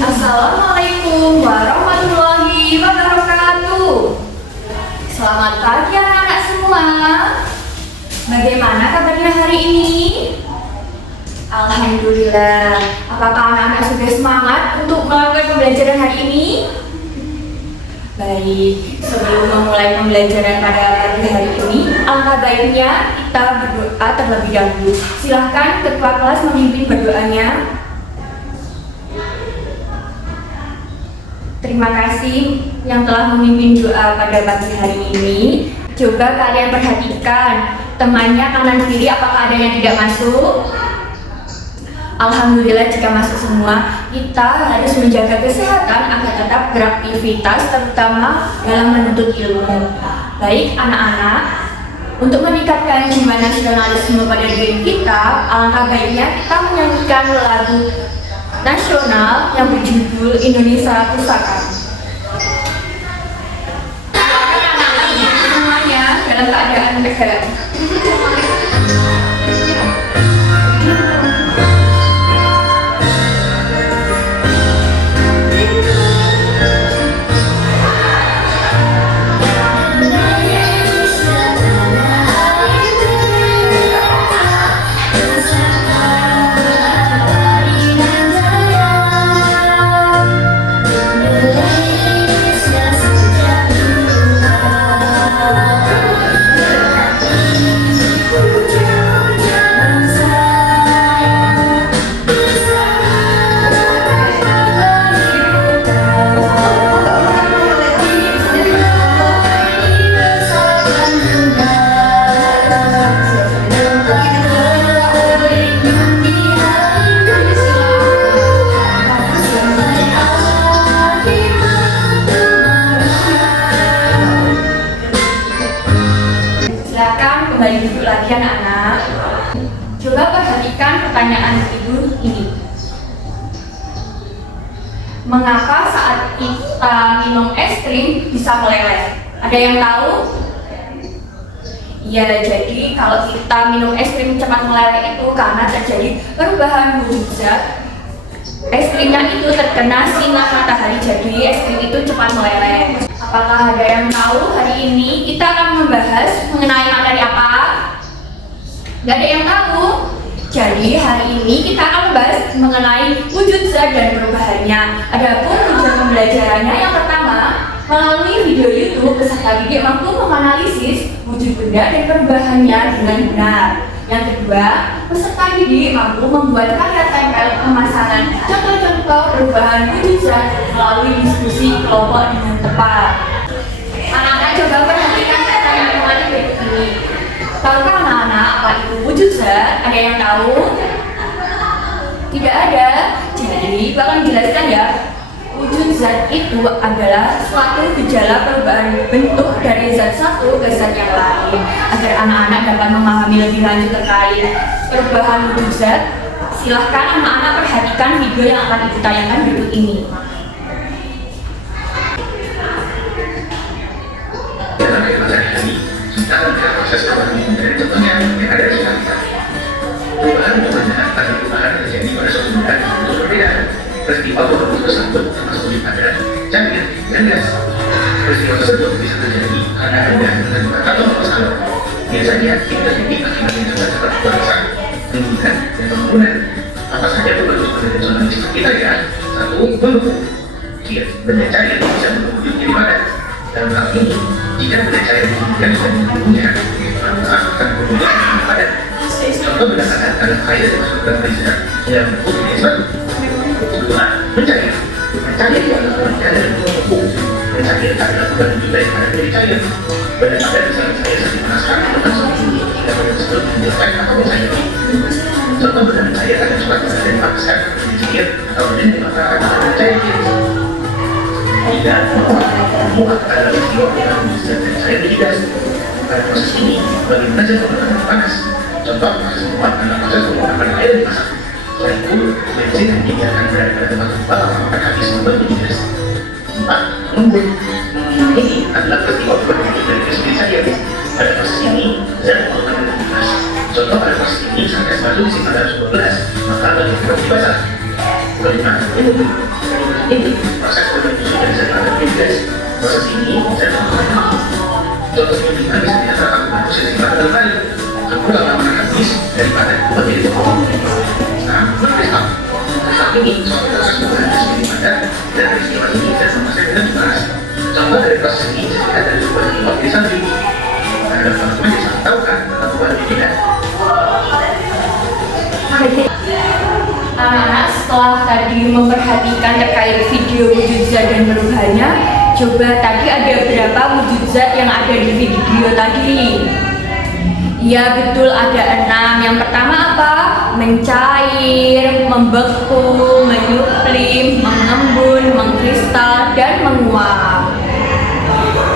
Assalamualaikum warahmatullahi wabarakatuh. Selamat pagi anak-anak semua. Bagaimana kabarnya hari ini? Alhamdulillah. Apakah anak-anak sudah semangat untuk melakukan pembelajaran hari ini? Baik, sebelum memulai pembelajaran pada pagi hari ini, alangkah baiknya kita berdoa terlebih dahulu. Silahkan ketua kelas memimpin berdoanya. Terima kasih yang telah memimpin doa pada pagi hari ini. Coba kalian perhatikan temannya kanan kiri, apakah ada yang tidak masuk? Alhamdulillah jika masuk semua. Kita harus menjaga kesehatan agar tetap beraktivitas, terutama dalam menuntut ilmu. Baik anak-anak, untuk meningkatkan jiwa nasionalisme pada diri kita, alangkah baiknya kita menyanyikan lagu nasional yang berjudul Indonesia Pusaka. Anak-anak semuanya dalam keadaan tegak. Kembali duduk lagi anak-anak. Coba perhatikan pertanyaan ibu ini. Mengapa saat kita minum es krim bisa meleleh? Ada yang tahu? Ya, jadi kalau kita minum es krim cepat meleleh itu karena terjadi perubahan wujud zat. Es krimnya itu terkena sinar matahari, jadi es krim itu cepat meleleh. Apakah ada yang tahu hari ini kita akan membahas mengenai materi apa? Gak ada yang tahu? Jadi hari ini kita akan membahas mengenai wujud zat dan perubahannya. Adapun tujuan pembelajarannya yang pertama, melalui video YouTube peserta didik mampu menganalisis wujud benda dan perubahannya dengan benar. Yang kedua, peserta didik mampu membuat karya tempel pemasangan contoh-contoh perubahan wujud zat melalui diskusi kelompok dengan tepat. Anak-anak coba perhatikan pertanyaan kembali berikut ini. Tahukah anak-anak apa itu wujud zat? Ada yang tahu? Tidak ada. Jadi, bakal jelaskan ya. Wujud zat itu adalah suatu gejala perubahan bentuk dari zat satu ke zat yang lain. Agar anak-anak dapat memahami lebih lanjut terkait perubahan wujud zat, silahkan anak-anak perhatikan video yang akan ibu tayangkan berikut ini. Kita melihat proses perubahan dari contohnya yang ada di sekitar kita. Perubahan pada perubahan terjadi pada suatu benda untuk berbeda. Peristiwa produk tersebut termasuk pada cair dan gas. Peristiwa tersebut bisa terjadi karena ada dengan atau masalah. Biasanya ini terjadi akibat dengan cepat bangsa, pendidikan dan pembangunan. Apa saja bentuk benda zona listrik kita ya? Satu, bentuk. Benda cair bisa berbentuk jadi padat. Dalam hal ini, jika benda cair yang sudah dibentuknya, maka akan berbentuk jadi padat. Contoh benda padat adalah air yang masuk ke dalam yang berbentuk menjadi batu. Kedua, mencair. Mencair adalah benda dari bentuk. Mencair adalah bentuk daripada dari cair. Benda padat bisa mencair saat dipanaskan dengan suhu tinggi hingga benda tersebut menjadi atau mencair. Contoh benda mencair adalah surat benda dari dipanaskan menjadi cair atau benda dimakan atau mencair. Tidak, muat adalah peristiwa yang bisa dan cair menjadi gas. Pada proses ini, bagaimana saja menggunakan panas. Contoh, proses muat adalah proses menggunakan air dimasak. Selain itu, bensin yang dibiarkan berada pada tempat tempatnya akan habis membuat menjadi gas. 4. Lembut. Ini adalah peristiwa berbentuk dari gas cair. Pada proses ini, zat menggunakan gas. Contoh pada proses ini, saat es batu disimpan dalam sebuah gelas. bahasa bagaimana ini proses berbentuk dari zat guys. Proses ini saya lakukan contohnya di mana biasanya saya lakukan proses ini kali aku gak akan habis daripada aku menjadi pokok. Nah, kristal ini soal proses berbentuk di mana dan peristiwa ini saya sama saya tidak dibahas. Contoh dari proses ini saya dari berbentuk organisasi sendiri. Nah, dan teman-teman bisa tahu kan tentang buah ini tidak. Anak-anak setelah tadi memperhatikan terkait video wujud zat dan perubahannya, coba tadi ada berapa wujud zat yang ada di video tadi? Ya betul, ada 6. Yang pertama apa? Mencair, membeku, menyuplim, mengembun, mengkristal, dan menguap.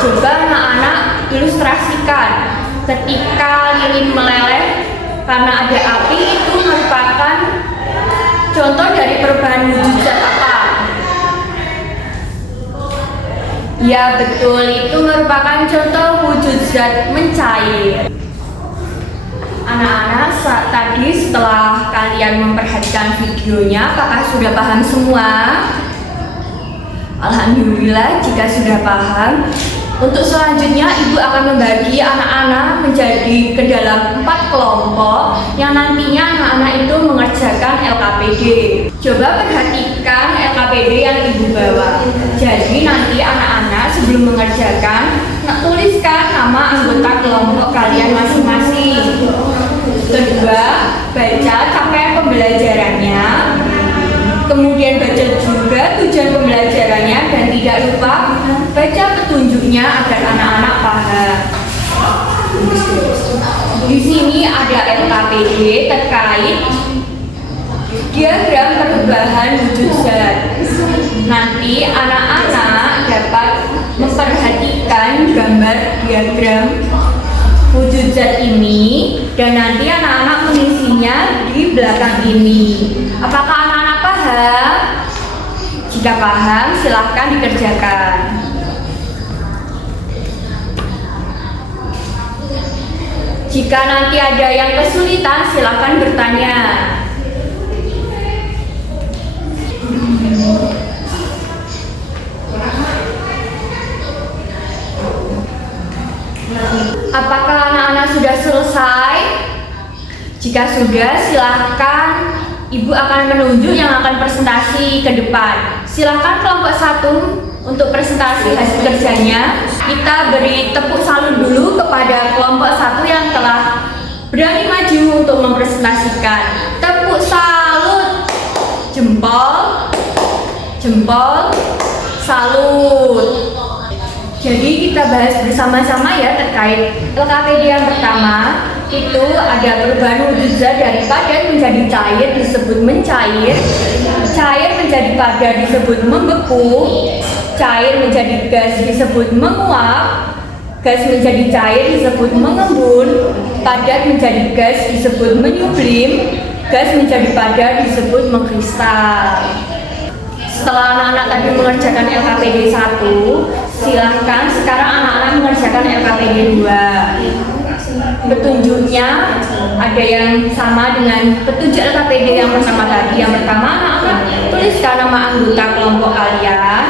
Coba anak-anak ilustrasikan ketika lilin meleleh karena ada api, itu merupakan contoh dari perubahan wujud zat apa? Ya betul, itu merupakan contoh wujud zat mencair. Anak-anak tadi setelah kalian memperhatikan videonya, apakah sudah paham semua? Alhamdulillah jika sudah paham. Untuk selanjutnya, Ibu akan membagi anak-anak menjadi ke dalam 4 kelompok yang nantinya anak-anak itu mengerjakan LKPD. Coba perhatikan LKPD yang Ibu bawa. Jadi nanti anak-anak sebelum mengerjakan, tuliskan nama anggota kelompok kalian masing-masing. Kedua, baca capaian pembelajarannya. Kemudian baca juga tujuan pembelajarannya dan tidak lupa baca petunjuknya agar anak-anak paham. Di sini ada LKPD terkait diagram perubahan wujud zat. Nanti anak-anak dapat memperhatikan gambar diagram wujud zat ini dan nanti anak-anak mengisinya di belakang ini. Apakah anak-anak paham? Jika paham, silahkan dikerjakan. Jika nanti ada yang kesulitan, silahkan bertanya. Apakah anak-anak sudah selesai? Jika sudah, silahkan Ibu akan menunjuk yang akan presentasi ke depan. Silahkan kelompok 1 untuk presentasi hasil kerjanya. Kita beri tepuk salut dulu kepada kelompok 1 yang telah berani maju untuk mempresentasikan. Tepuk salut. Jempol, jempol, salut. Jadi kita bahas bersama-sama ya terkait LKPD yang pertama. Itu ada perubahan wujud zat dari padat menjadi cair disebut mencair, cair menjadi padat disebut membeku, cair menjadi gas disebut menguap, gas menjadi cair disebut mengembun, padat menjadi gas disebut menyublim, gas menjadi padat disebut mengkristal. Setelah anak-anak tadi mengerjakan LKPD 1, silahkan sekarang anak-anak mengerjakan LKPD 2. Petunjuknya ada yang sama dengan petunjuk LKPD yang pertama tadi. Yang pertama, anak-anak tuliskan nama anggota kelompok kalian.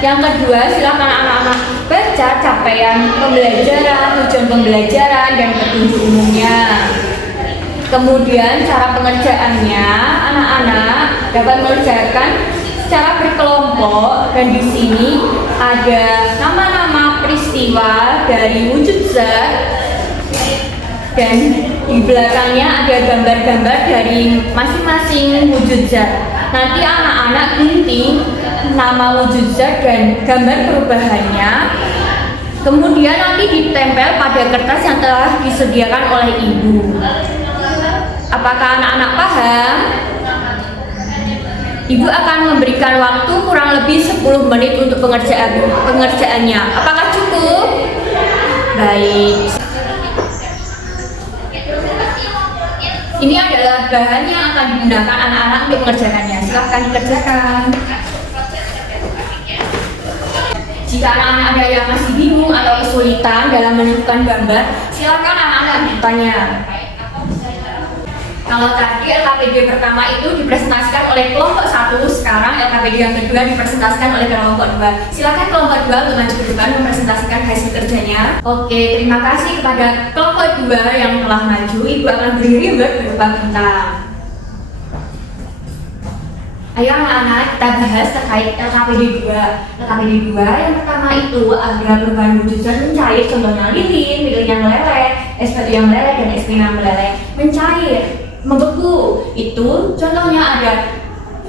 Yang kedua, silakan anak-anak baca capaian pembelajaran, tujuan pembelajaran, dan petunjuk umumnya. Kemudian cara pengerjaannya, anak-anak dapat mengerjakan secara berkelompok dan di sini ada nama-nama peristiwa dari wujud zat. Dan di belakangnya ada gambar-gambar dari masing-masing wujud zat. Nanti anak-anak gunting nama wujud zat dan gambar perubahannya. Kemudian nanti ditempel pada kertas yang telah disediakan oleh Ibu. Apakah anak-anak paham? Ibu akan memberikan waktu kurang lebih 10 menit untuk pengerjaannya. Apakah cukup? Baik. Ini adalah bahan yang akan digunakan anak-anak untuk mengerjakannya. Silahkan dikerjakan. Jika anak-anak ada yang masih bingung atau kesulitan dalam menentukan gambar, silakan anak-anak bertanya. Kalau tadi LKPD pertama itu dipresentasikan oleh kelompok 1, sekarang LKPD yang kedua dipresentasikan oleh kelompok 2. Silakan kelompok 2 untuk maju ke depan mempresentasikan hasil kerjanya. Oke, terima kasih kepada kelompok 2 yang telah maju. Ibu akan berdiri buat berupa bintang. Ayo anak-anak, kita bahas terkait LKPD 2. LKPD 2 yang pertama itu ada perubahan wujud zat mencair, contohnya lilin yang meleleh, es batu yang meleleh, dan es krim yang meleleh. Mencair, membeku, itu contohnya ada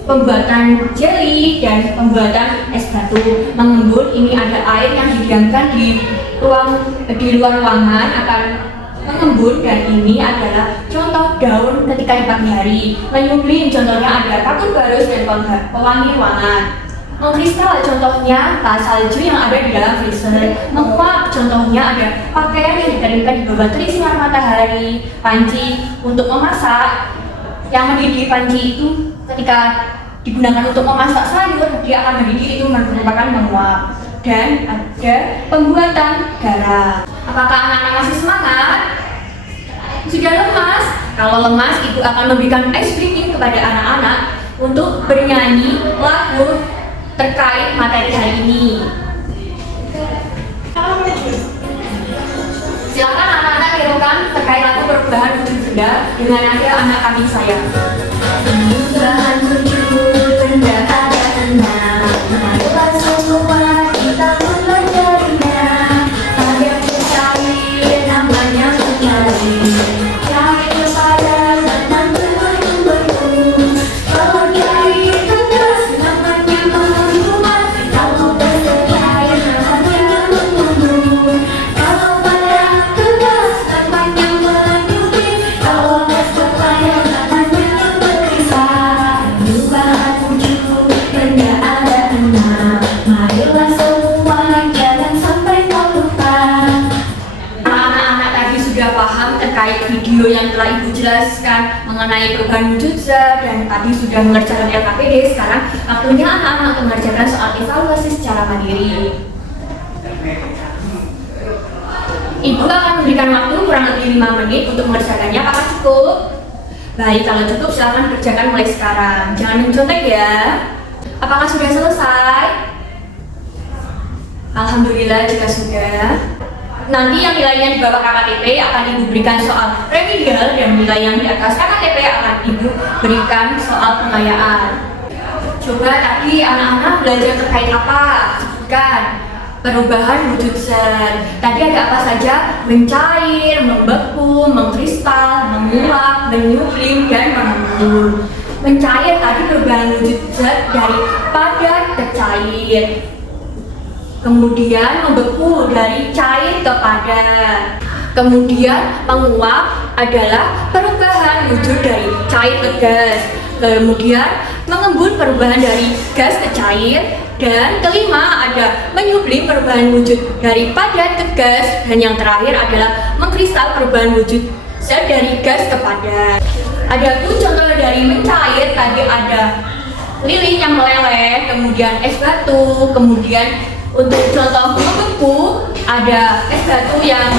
pembuatan jelly dan pembuatan es batu. Mengembun, ini ada air yang didiamkan di luar ruangan akan mengembun, dan ini adalah contoh daun ketika di pagi hari. Menyublim, contohnya ada kapur barus dan pewangi ruangan. Mengkristal, contohnya salju yang ada di dalam freezer. Menguap, contohnya ada pakaian yang dikeringkan di bawah terik sinar matahari. Panci untuk memasak, yang mendidih panci itu ketika digunakan untuk memasak sayur, dia akan mendidih, itu merupakan menguap. Dan ada pembuatan garam. Apakah anak-anak masih semangat? Sudah lemas? Kalau lemas, ibu akan memberikan ice breaking kepada anak-anak untuk bernyanyi lagu terkait materi hari ini. Silakan anak-anak tirukan terkait lagu perubahan wujud benda dengan nada anak kami sayang. Perubahan wujud benda ada 6. Marilah semua kita mulai darinya. Ada cair namanya mengalir. Cair padat dan bergerak. Kalau cair tegas namanya menguap. Kalau padat cair namanya mengembun. Kalau padat tegas namanya menyublim. Kalau es padat namanya berkisar. Perubahan wujud benda ada 6. Marilah semua jangan sampai kau lupa. Anak-anak tadi sudah paham terkait video yang telah ibu jelaskan mengenai perubahan wujud zat, dan tadi sudah mengerjakan LKPD. Sekarang waktunya anak-anak untuk mengerjakan soal evaluasi secara mandiri. Ibu akan memberikan waktu kurang lebih 5 menit untuk mengerjakannya. Apakah cukup? Baik, kalau cukup silakan kerjakan mulai sekarang. Jangan mencontek ya. Apakah sudah selesai? Alhamdulillah jika sudah. Nanti yang nilainya di bawah KKTP akan ibu berikan soal remedial, dan nilai yang di atas KKTP akan ibu berikan soal pengayaan. Coba tadi anak-anak belajar terkait apa? Sebutkan. Perubahan wujud zat. Tadi ada apa saja? Mencair, membeku, mengkristal, menguap, menyublim, dan mengembun. Mencair tadi perubahan wujud zat dari padat ke cair. Kemudian membeku dari cair ke padat. Kemudian menguap adalah perubahan wujud dari cair ke gas. Kemudian mengembun perubahan dari gas ke cair. Dan kelima ada menyublim perubahan wujud dari padat ke gas. Dan yang terakhir adalah mengkristal perubahan wujud zat dari gas ke padat. Adapun contoh dari mencair tadi ada lilin yang meleleh, kemudian es batu, kemudian untuk contoh membeku ada es batu yang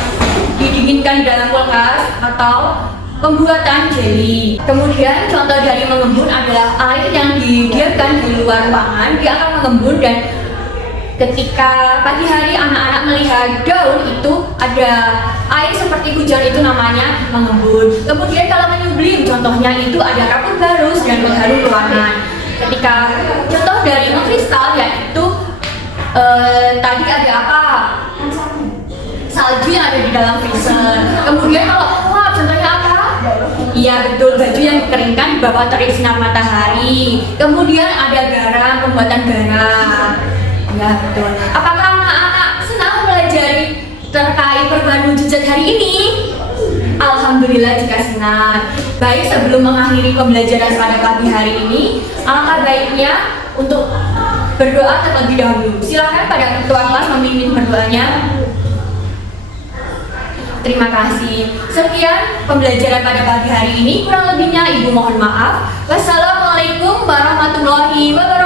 didinginkan di dalam kulkas atau pembuatan jelly. Kemudian contoh dari mengembun adalah air yang didiamkan di luar ruangan, dia akan mengembun, dan ketika pagi hari anak-anak melihat daun itu ada air seperti hujan, itu namanya mengembun. Kemudian kalau menyublim contohnya itu ada kapur barus dan mengharum ruangan. Ketika contoh dari mengkristal yaitu tadi ada apa? Salju yang ada di dalam freezer. Kemudian kalau menguap contohnya apa? Iya betul, baju yang dikeringkan di bawah terik sinar matahari. Kemudian ada garam, pembuatan garam. Ya betul. Apakah anak-anak senang mempelajari terkait perubahan wujud zat hari ini? Alhamdulillah jika senang. Baik, sebelum mengakhiri pembelajaran pada pagi hari ini, alangkah baiknya untuk berdoa terlebih dahulu. Silakan pada ketua kelas memimpin berdoanya. Terima kasih. Sekian pembelajaran pada pagi hari ini. Kurang lebihnya ibu mohon maaf. Wassalamualaikum warahmatullahi wabarakatuh.